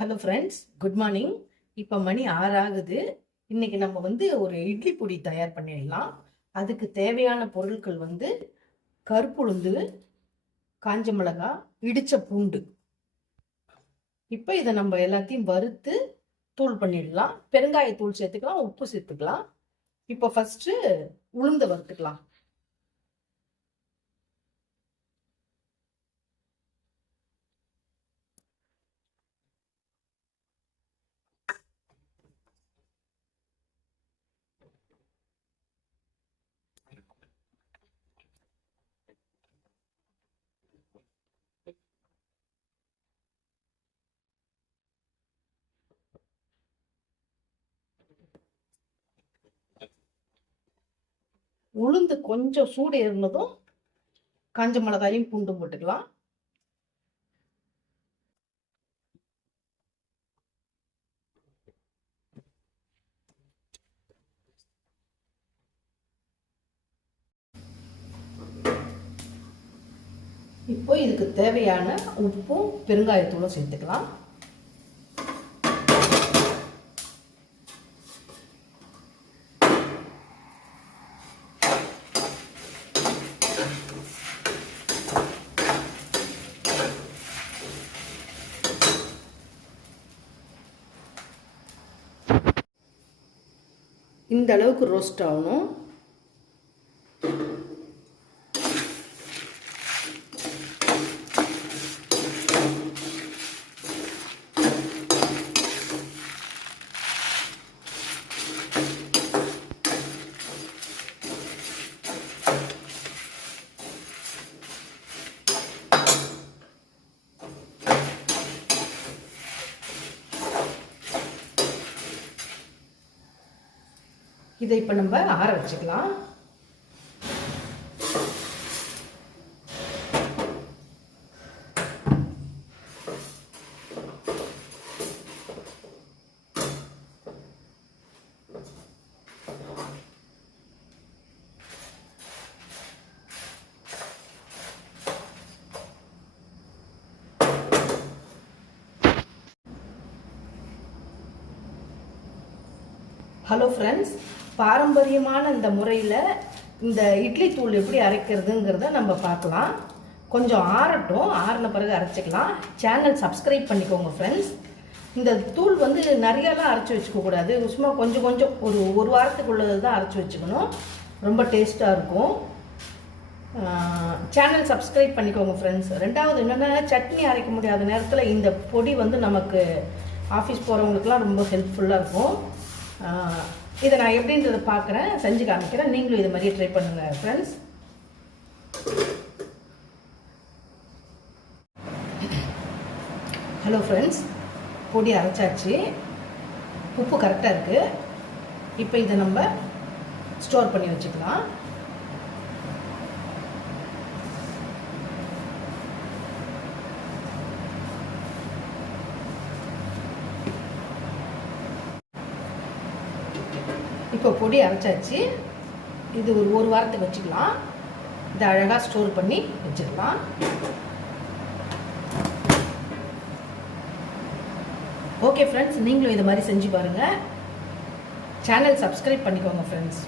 Hello friends good morning இப்போ மணி ஆறு ஆகுது இன்னைக்கு நம்ம வந்து ஒரு இட்லி பொடி தயார் பண்ணிடலாம். அதுக்கு தேவையான பொருட்கள் வந்து கருப்புளுந்து காஞ்ச மிளகாய் இடித்த பூண்டு. இப்போ இதை நம்ம எல்லாத்தையும் வறுத்து தூள் பண்ணிடலாம். பெருங்காயத்தூள் சேர்த்துக்கலாம் உப்பு சேர்த்துக்கலாம். இப்போ ஃபஸ்ட்டு உளுந்தை வறுத்துக்கலாம். உளுந்து கொஞ்சம் சூடு இருந்ததும் காஞ்ச மிளகாயும் பூண்டும் போட்டுக்கலாம். இப்போ இதுக்கு தேவையான உப்பும் பெருங்காயத்தூளும் சேர்த்துக்கலாம். இந்த அளவுக்கு ரோஸ்ட் ஆகணும். இதை இப்போ நம்ம ஆற வச்சுக்கலாம். ஹலோ ஃப்ரெண்ட்ஸ் பாரம்பரியமான இந்த முறையில் இந்த இட்லி தூள் எப்படி அரைக்கிறதுங்கிறத நம்ம பார்க்கலாம். கொஞ்சம் ஆறட்டும். ஆறின பிறகு அரைச்சிக்கலாம். சேனல் சப்ஸ்கிரைப் பண்ணிக்கோங்க ஃப்ரெண்ட்ஸ் இந்த தூள் வந்து நிறையாலாம் அரைச்சி வச்சுக்கக்கூடாது சும்மா கொஞ்சம் கொஞ்சம் ஒரு ஒரு வாரத்துக்குள்ளது தான் அரைச்சி வச்சுக்கணும். ரொம்ப டேஸ்ட்டாக இருக்கும். சேனல் சப்ஸ்கிரைப் பண்ணிக்கோங்க ஃப்ரெண்ட்ஸ் ரெண்டாவது என்னென்னா சட்னி அரைக்க முடியாத நேரத்தில் இந்த பொடி வந்து நமக்கு ஆஃபீஸ் போகிறவங்களுக்குலாம் ரொம்ப ஹெல்ப்ஃபுல்லாக இருக்கும். இதை நான் எப்படின்றத பார்க்குறேன் செஞ்சு காமிக்கிறேன். நீங்களும் இது மாதிரியே ட்ரை பண்ணுங்கள் ஃப்ரெண்ட்ஸ் ஹலோ ஃப்ரெண்ட்ஸ் பொடி அரைச்சாச்சு. உப்பு கரெக்டாக இருக்குது இப்போ இதை நம்ம ஸ்டோர் பண்ணி வச்சுக்கலாம். இப்போ பொடி அரைச்சாச்சு. இது ஒரு ஒரு வாரத்துக்கு வச்சுக்கலாம். இதை அழகாக ஸ்டோர் பண்ணி வச்சிடலாம். ஓகே ஃப்ரெண்ட்ஸ் நீங்களும் இது மாதிரி செஞ்சு பாருங்கள் சேனல் சப்ஸ்கிரைப் பண்ணிக்கோங்க ஃப்ரெண்ட்ஸ்